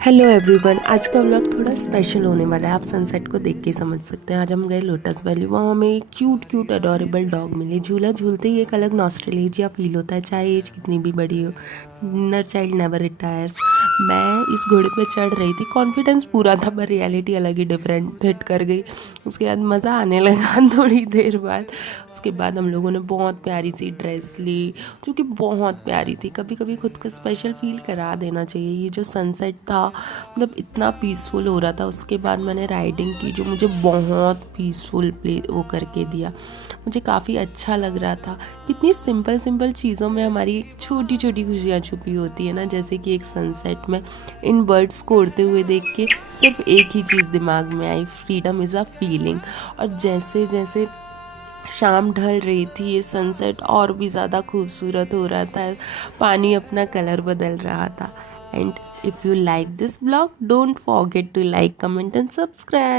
Hello everyone, आज का vlog थोड़ा स्पेशल होने वाला है। आप सनसेट को देख के समझ सकते हैं। आज हम गए लोटस वैली, वहाँ हमें एक क्यूट क्यूट अडोरेबल डॉग मिली। झूला झूलते ही एक अलग नॉस्टैल्जिया फील होता है, चाहे एज कितनी भी बड़ी हो। Inner child never retires. मैं इस घोड़े पे चढ़ रही थी, कॉन्फिडेंस पूरा था, पर रियलिटी अलग ही डिफरेंट हिट कर गई। उसके बाद मज़ा आने लगा थोड़ी देर बाद। उसके बाद हम लोगों ने बहुत प्यारी सी ड्रेस ली, जो कि बहुत प्यारी थी। कभी कभी खुद को स्पेशल फील करा देना चाहिए। ये जो सनसेट था, मतलब इतना पीसफुल हो रहा था। उसके बाद मैंने राइडिंग की, जो मुझे बहुत पीसफुल प्ले वो करके दिया। मुझे काफ़ी अच्छा लग रहा था। कितनी सिंपल सिंपल चीज़ों में हमारी छोटी छोटी खुशियाँ छुपी होती है ना। जैसे कि एक सनसेट में इन बर्ड्स को उड़ते हुए देख के सिर्फ एक ही चीज़ दिमाग में आई, फ्रीडम इज़ अ फीलिंग। और जैसे जैसे शाम ढल रही थी, ये सनसेट और भी ज़्यादा खूबसूरत हो रहा था। पानी अपना कलर बदल रहा था। And if you like this blog, don't forget to like, comment and subscribe.